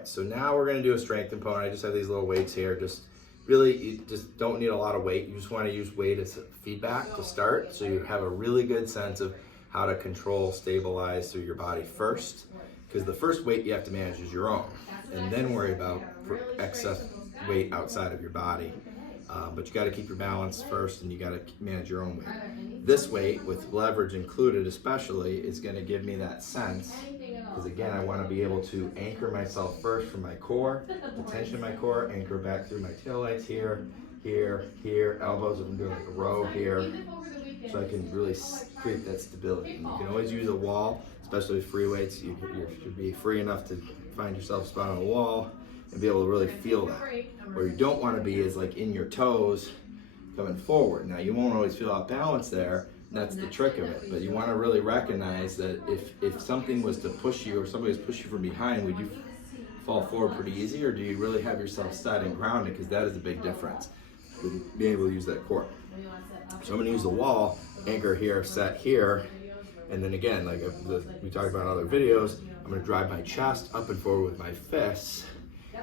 right, so now we're gonna do a strength component. I just have these little weights here. Just really, you just don't need a lot of weight. You just wanna use weight as feedback to start, so you have a really good sense of how to control, stabilize through your body first, because the first weight you have to manage is your own, and then worry about excess weight outside of your body. But you gotta keep your balance first, and you gotta manage your own weight. This weight, with leverage included especially, is gonna give me that sense, because again, I wanna be able to anchor myself first from my core, the tension in my core, anchor back through my taillights here, here, here, elbows if I'm doing like a row here, so I can really create that stability. And you can always use a wall, especially with free weights. You should be free enough to find yourself a spot on a wall and be able to really feel that. Where you don't want to be is like in your toes coming forward. Now you won't always feel out balance there, and that's the trick of it. But you want to really recognize that if something was to push you or somebody was pushing you from behind, would you fall forward pretty easy, or do you really have yourself set and grounded? Because that is a big difference with being able to use that core. So I'm going to use the wall, anchor here, set here, and then again, like we talked about in other videos, I'm going to drive my chest up and forward with my fists,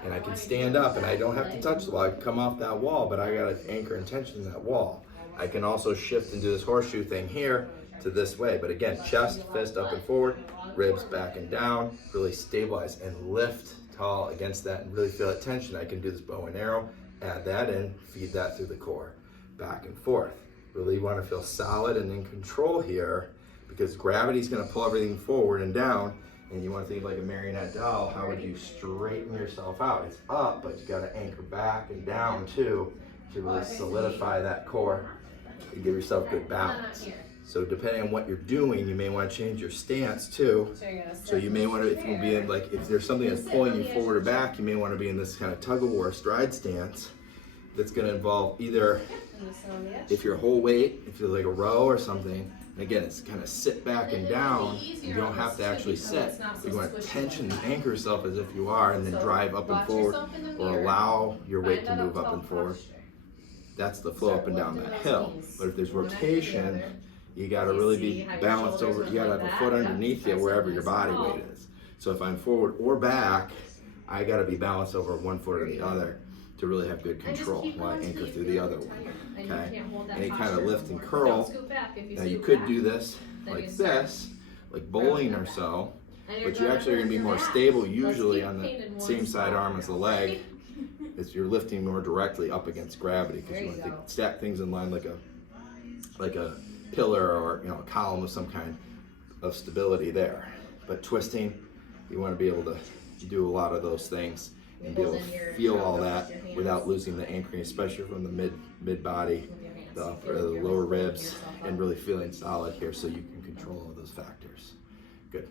and I can stand up and I don't have to touch the wall. I can come off that wall, but I got to anchor and tension that wall. I can also shift and do this horseshoe thing here to this way, but again, chest, fist up and forward, ribs back and down, really stabilize and lift tall against that and really feel that tension. I can do this bow and arrow, add that in, feed that through the core, back and forth. Really want to feel solid and in control here, because gravity's going to pull everything forward and down, and you want to think like a marionette doll. How would you straighten yourself out? It's up, but you got to anchor back and down too to really solidify that core and give yourself good balance. So depending on what you're doing, you may want to change your stance too. So you may want to, if you'll be in like, if there's something that's pulling you forward or back, you may want to be in this kind of tug of war stride stance. That's going to involve either, if your whole weight, if you're like a row or something, and again, it's kind of sit back and down, you don't have to actually sit. You want to tension and anchor yourself as if you are, and then drive up and forward, or allow your weight to move up and forward. That's the flow up and down that hill. But if there's rotation, you got to really be balanced over, you got to have a foot underneath you wherever your body weight is. So if I'm forward or back, I got to be balanced over one foot or the other to really have good control while I anchor through the other one, okay? Any kind of lift and curl. Now you could do this like this, like bowling or so, but you actually are gonna be more stable usually on the same side arm as the leg, as you're lifting more directly up against gravity, because you want to stack things in line like a pillar or a column of some kind of stability there. But twisting, you want to be able to do a lot of those things and be able to feel all that without losing the anchoring, especially from the mid body, the lower ribs, and really feeling solid here so you can control all those factors. Good.